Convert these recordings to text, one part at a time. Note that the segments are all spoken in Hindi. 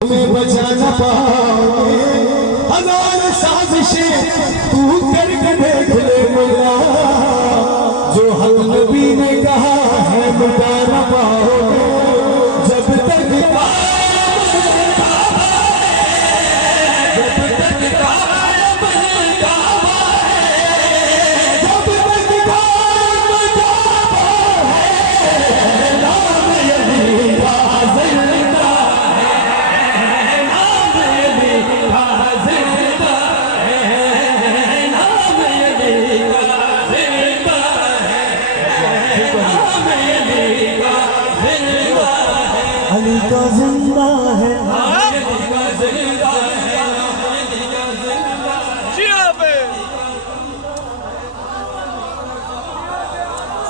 तुम्हें बचा न पाओगे, हजार साजिशें तू करके देख ले मेरा, जो हक नबी ने कहा है मिटा न पाओगे, जब तक अली का जिंदा है,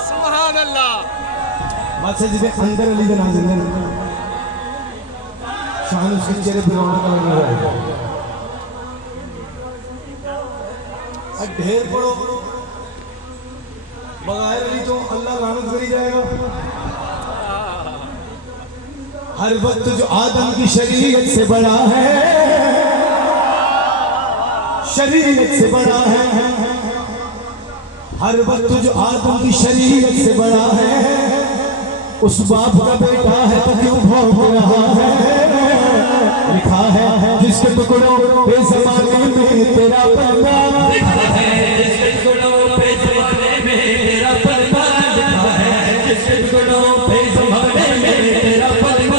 सुभान अल्लाह। बादशाह जी के अंदर अली का नाज़िल है, शान उसके चेहरे पर रौनक लग रहा है। अब ढेर पड़ो बगैर अली तो अल्लाह लानत करी जाएगा। हर वक्त जो आदम की शरीयत से बड़ा है, शरीयत से बड़ा है, हर वक्त जो आदम की शरीयत से बड़ा है, उस बाप का बेटा है तो क्यों भौंक रहा है। लिखा है जिसके टुकड़ों पे ज़माने में तेरा पर्दा, लिखा है जिसके टुकड़ों पे ज़माने में तेरा पर्दा, लिखा है जिसके टुकड़ों पे ज़माने में तेरा पर्दा।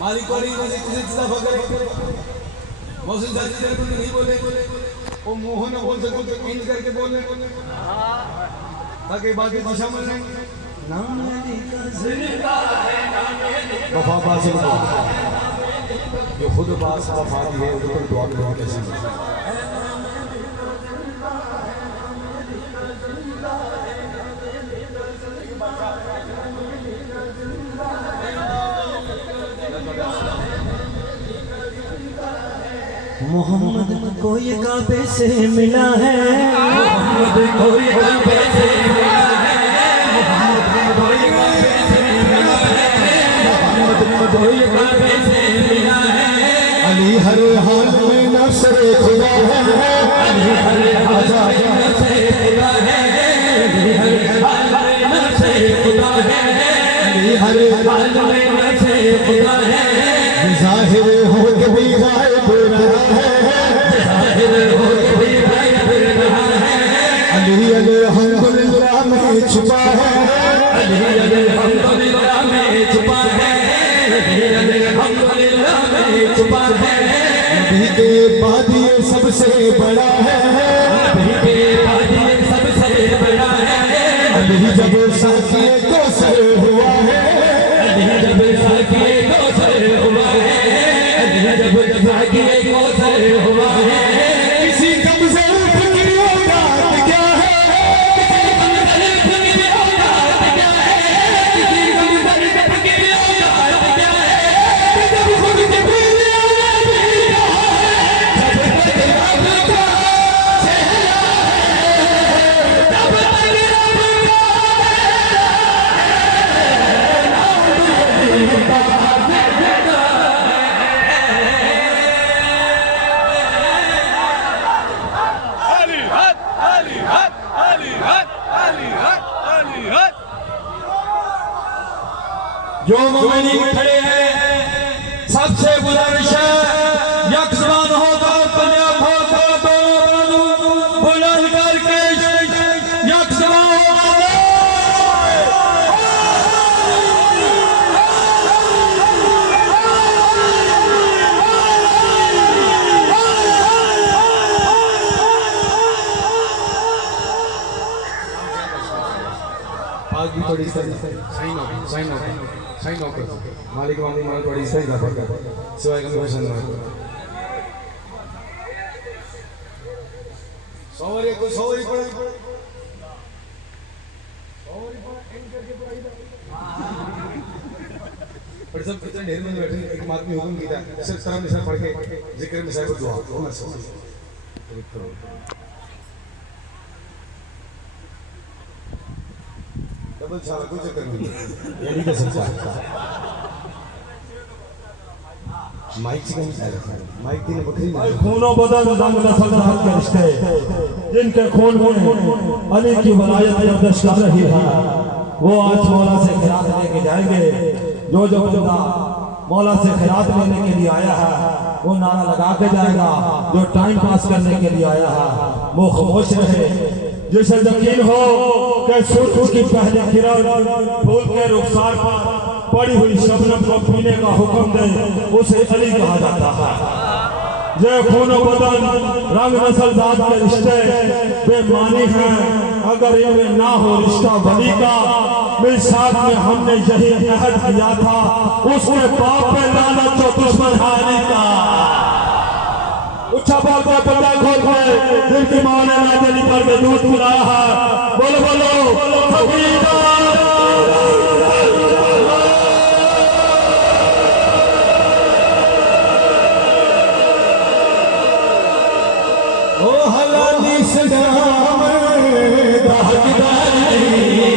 मालिक वाली किसी मौसम नहीं बोले, वो मोहन बोल सको तो इंज करके बोले ताकि बाकी दिशा में वफा बात जो खुद बात वफा दी है उनको दुआ करनी कैसे। मोहम्मद को ये काबे से मिला है, मोहम्मद को ये काबे से मिला है, मोहम्मद को ये काबे से मिला है, मोहम्मद को ये काबे से मिला है। अली हर हाल में नसरे खुदा है, अली हर हाल में नसरे खुदा है, अली हर हाल में नसरे खुदा है, अली हर हाल में नसरे खुदा है। ज़ाहिर हो के भी गायब रहा है, ज़ाहिर हो के भी गायब रहा है। अली अल्हम्दुलिल्लाह में छुपा है, अली अल्हम्दुलिल्लाह में छुपा है, अली अल्हम्दुलिल्लाह में छुपा है। नबी के बाद ये सबसे बड़ा है, नबी के बाद ये सबसे बड़ा है। अली जब साक़िए कौसर हुआ है, अली जब साक़िए कौसर हुआ है, अली जब साक़िए कौसर हुआ है। किसी कमज़ोर की औकात क्या है, किसी कमज़ोर की औकात क्या है, किसी कमज़ोर की औकात क्या है। जब खुद के पीने जो मोमिनीन खड़े हैं सबसे गुजारिश है यक ज़बान होकर पंजाब होकर बुलंद करके यक ज़बान होकर आगे थोड़ी साइन ऑफ मालिक वाली माल थोड़ी सही का फर्क है सिवाय का क्वेश्चन है। सौरी को सौरी पढ़ पर सब कितने ढेर में बैठे एक आदमी हुक्म किया सिर्फ तरह निशान पढ़ के जिक्र में साहिब दुआ होना चाहिए डबल साला कोई चक्कर नहीं ये नहीं कर सकता माइक से कहीं माइक की बकरी खूनो बदन रंग नस्ल जात के रिश्ते जिनके खून में अली की वलायत गर्दिश कर रही है वो आज मौला से खिरात लेके जाएंगे। जो बंदा मौला से खिरात लेने के लिए आया है वो नारा लगा के जाएगा, जो टाइम पास करने के लिए आया है वो खामोश रहे। जिसे यकीन हो कि सूरज की पहली किरण फूल के रुखसार पर पड़ी हुई शबनम को पीने का हुक्म दे उसे अली कहा जाता है। ये खून बदन रंग नस्ल जात के रिश्ते बेमानी हैं, अगर इनमें ना हो रिश्ता वली का। मिलसाद में हमने यही अहद किया था, उसके बाप पे लानत जो दुश्मन है अली का। उच्चा बाप का पर्दा खोल के दिल की माँ ने नाजली पर के दूध पिलाया है। बोलो बोलो ओ हलाली सदाम दागदारी